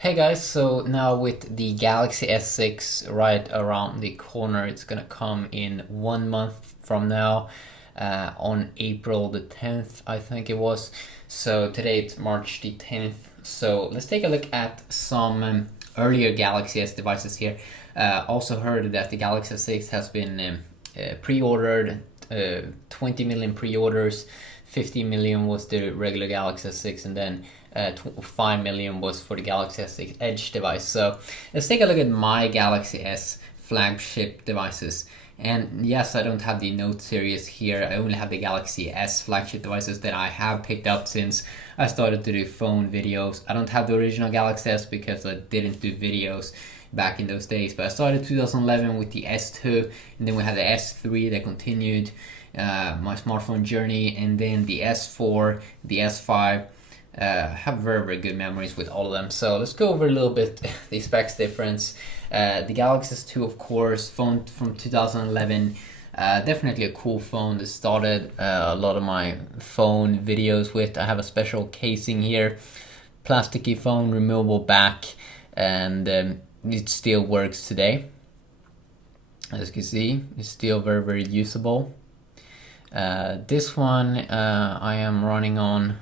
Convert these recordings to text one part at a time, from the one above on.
Hey guys, so now with the Galaxy S6 right around the corner, it's gonna come in 1 month from now, on April the 10th, I think it was. So today it's March the 10th. So let's take a look at some earlier Galaxy S devices here. Also heard that the Galaxy S6 has been pre-ordered, 20 million pre-orders. 50 million was the regular Galaxy S6, and then 5 million was for the Galaxy S6 Edge device. So let's take a look at my Galaxy S flagship devices. And yes, I don't have the Note series here. I only have the Galaxy S flagship devices that I have picked up since I started to do phone videos. I don't have the original Galaxy S because I didn't do videos back in those days. But I started 2011 with the S2, and then we had the S3 that continued my smartphone journey, and then the S4, the S5. Have very good memories with all of them. So let's go over a little bit the specs difference. The Galaxy S2, of course, phone from 2011. Definitely a cool phone that started a lot of my phone videos with. I have a special casing here, plasticky phone, removable back, and it still works today. As you can see, it's still very usable. This one I am running on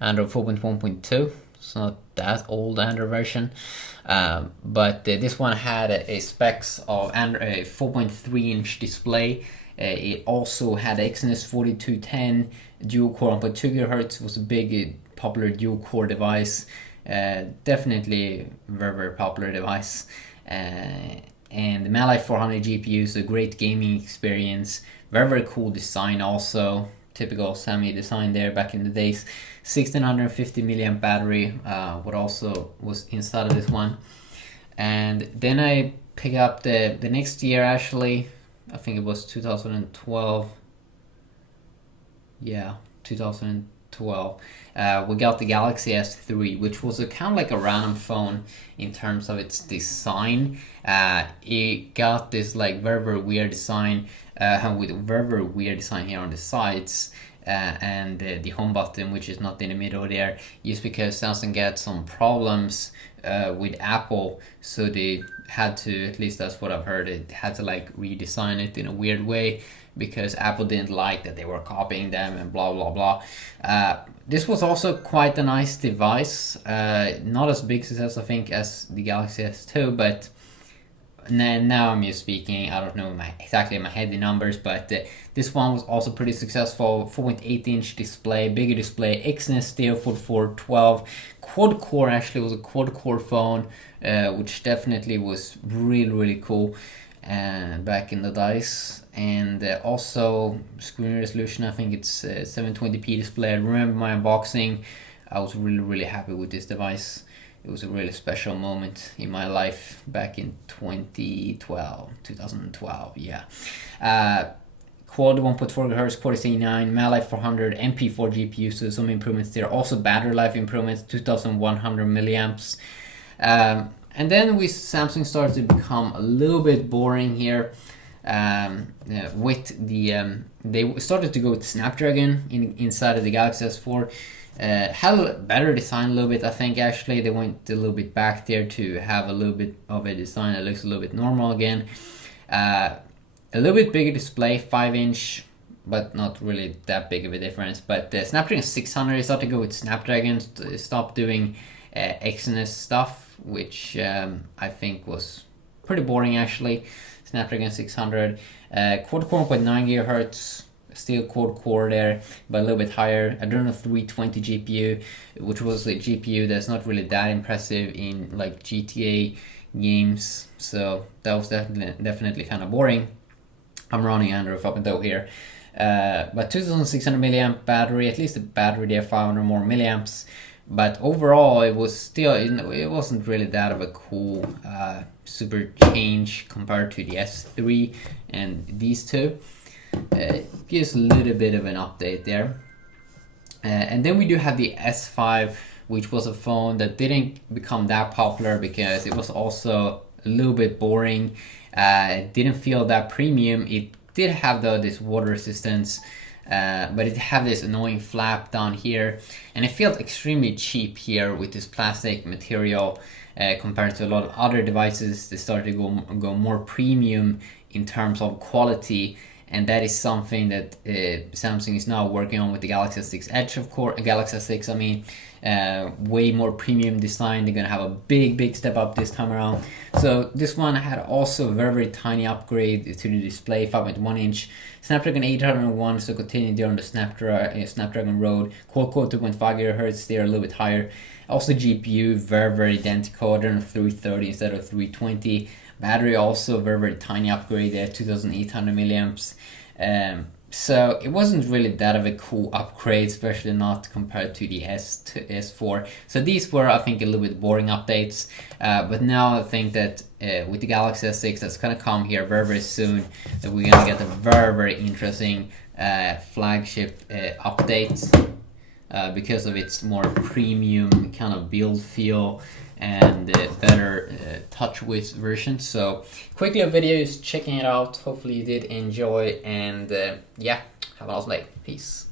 Android 4.1.2. It's not that old Android version, but this one had a specs of a 4.3-inch display. It also had Exynos 4210 dual core 1.2 GHz. Was a big popular dual core device. Definitely very popular device. And the Mali 400 GPU is a great gaming experience. Very cool design also. Typical Sammy design there back in the days. 1650 milliamp battery, what also was inside of this one. And then I picked up the next year, actually, I think it was 2012. Yeah, 2012. We got the Galaxy S3, which was a kind of like a random phone in terms of its design. It got this like very weird design, with very weird design here on the sides. And the home button, which is not in the middle there, just because Samsung got some problems with Apple, so they had to, at least that's what I've heard, it had to like redesign it in a weird way because Apple didn't like that they were copying them and blah blah blah. This was also quite a nice device, not as big success I think as the Galaxy S2, but now I'm just speaking, I don't know exactly in my head the numbers, but this one was also pretty successful. 4.8-inch display, bigger display, Exynos still 4412. Quad core, actually was a quad core phone, which definitely was really cool back in the days. And also screen resolution, I think it's 720p display. I remember my unboxing, I was really happy with this device. It was a really special moment in my life back in 2012, yeah. Quad 1.4 GHz, Core 89, Mali 400, MP4 GPU, so some improvements there. Also battery life improvements, 2100 milliamps. And then Samsung started to become a little bit boring here. With the they started to go with Snapdragon inside of the Galaxy S4. Had a better design a little bit, I think. Actually, they went a little bit back there to have a little bit of a design that looks a little bit normal again. A little bit bigger display, 5-inch, but not really that big of a difference. But the Snapdragon 600 started to go with Snapdragon, stopped doing Exynos stuff, which I think was pretty boring actually. Snapdragon 600, quad core 1.9 GHz. Still quad core there, but a little bit higher. Adreno 320 GPU, which was a GPU that's not really that impressive in like GTA games, so that was definitely kind of boring. I'm running Android 5.0 here, but 2600 milliamp battery, at least the battery there 500 more milliamps. But overall, it was still, it wasn't really that of a cool super change compared to the S3 and these two. Gives a little bit of an update there. And then we do have the S5, which was a phone that didn't become that popular because it was also a little bit boring. It didn't feel that premium. It did have this water resistance, but it had this annoying flap down here, and it felt extremely cheap here with this plastic material compared to a lot of other devices. They started to go more premium in terms of quality, and that is something that Samsung is now working on with the Galaxy S6 Edge, of course. Galaxy S6, I mean, way more premium design. They're gonna have a big step up this time around. So this one had also a very tiny upgrade to the display, 5.1 inch, Snapdragon 801, so continue there on the Snapdragon road. Quad-core 2.5 GHz, they're a little bit higher. Also GPU very identical, they're on 330 instead of 320. Battery also very tiny upgrade there, 2800 milliamps. So it wasn't really that of a cool upgrade, especially not compared to the S4. So these were, I think, a little bit boring updates. But now I think that with the Galaxy S6 that's gonna come here very soon, that we're gonna get a very interesting flagship update because of its more premium kind of build feel and better TouchWiz version. So quickly a video is checking it out. Hopefully you did enjoy, and yeah, have a nice day. Peace.